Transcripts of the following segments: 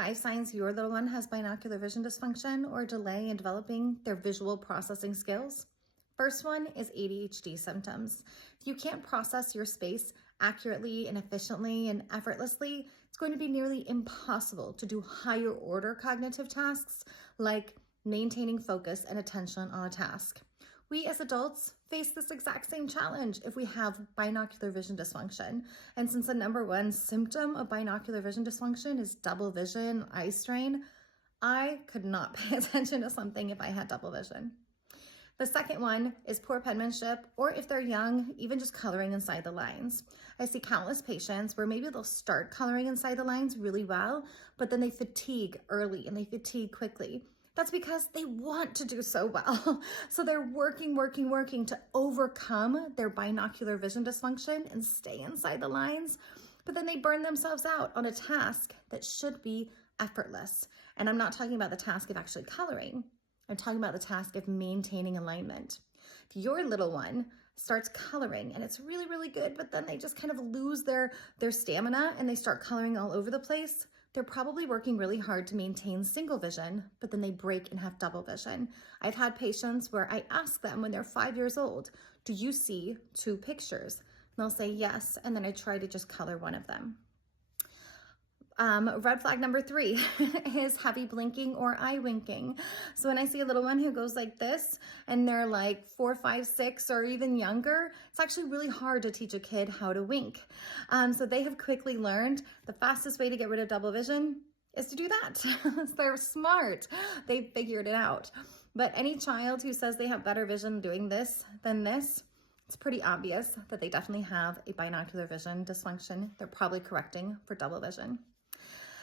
5 signs your little one has binocular vision dysfunction or delay in developing their visual processing skills. First one is ADHD symptoms. If you can't process your space accurately and efficiently and effortlessly, it's going to be nearly impossible to do higher order cognitive tasks like maintaining focus and attention on a task. We as adults face this exact same challenge if we have binocular vision dysfunction. And since the number one symptom of binocular vision dysfunction is double vision, eye strain, I could not pay attention to something if I had double vision. The second one is poor penmanship, or if they're young, even just coloring inside the lines. I see countless patients where maybe they'll start coloring inside the lines really well, but then they fatigue early and they fatigue quickly. That's because they want to do so well. So they're working to overcome their binocular vision dysfunction and stay inside the lines, but then they burn themselves out on a task that should be effortless. And I'm not talking about the task of actually coloring. I'm talking about the task of maintaining alignment. If your little one starts coloring and it's really, really good, but then they just kind of lose their stamina and they start coloring all over the place, they're probably working really hard to maintain single vision, but then they break and have double vision. I've had patients where I ask them when they're 5 years old, do you see 2 pictures? And they'll say yes, and then I try to just color one of them. Red flag number 3 is heavy blinking or eye winking. So when I see a little one who goes like this and they're like 4, 5, 6 or even younger, it's actually really hard to teach a kid how to wink. So they have quickly learned the fastest way to get rid of double vision is to do that. They're smart. They figured it out. But any child who says they have better vision doing this than this, it's pretty obvious that they definitely have a binocular vision dysfunction. They're probably correcting for double vision.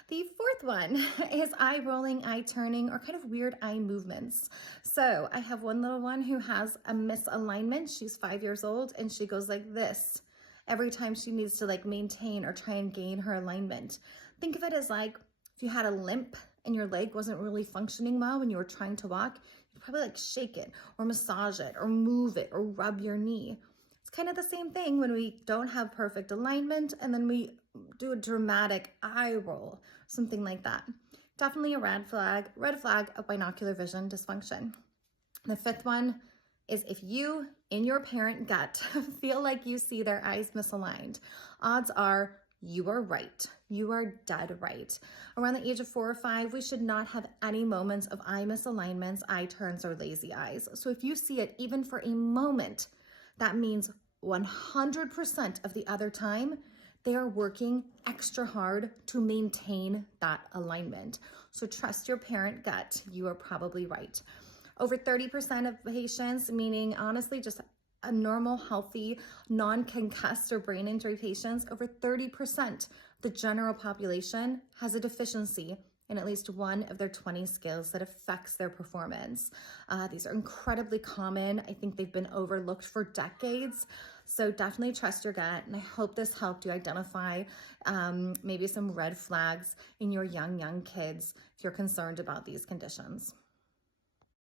The fourth one is eye rolling, eye turning, or kind of weird eye movements. So I have one little one who has a misalignment. She's 5 years old and she goes like this every time she needs to like maintain or try and gain her alignment. Think of it as like if you had a limp and your leg wasn't really functioning well when you were trying to walk, you'd probably like shake it or massage it or move it or rub your knee. It's kind of the same thing when we don't have perfect alignment and then we do a dramatic eye roll, something like that. Definitely a red flag of binocular vision dysfunction. The fifth one is if you, in your parent gut, feel like you see their eyes misaligned, odds are you are right. You are dead right. Around the age of 4 or 5, we should not have any moments of eye misalignments, eye turns, or lazy eyes. So if you see it even for a moment, that means 100% of the other time, they are working extra hard to maintain that alignment. So trust your parent gut. You are probably right. Over 30% of patients, meaning honestly just a normal, healthy, non-concussed or brain injury patients, over 30% of the general population has a deficiency in at least one of their 20 skills that affects their performance. These are incredibly common. I think they've been overlooked for decades. So definitely trust your gut. And I hope this helped you identify maybe some red flags in your young kids if you're concerned about these conditions.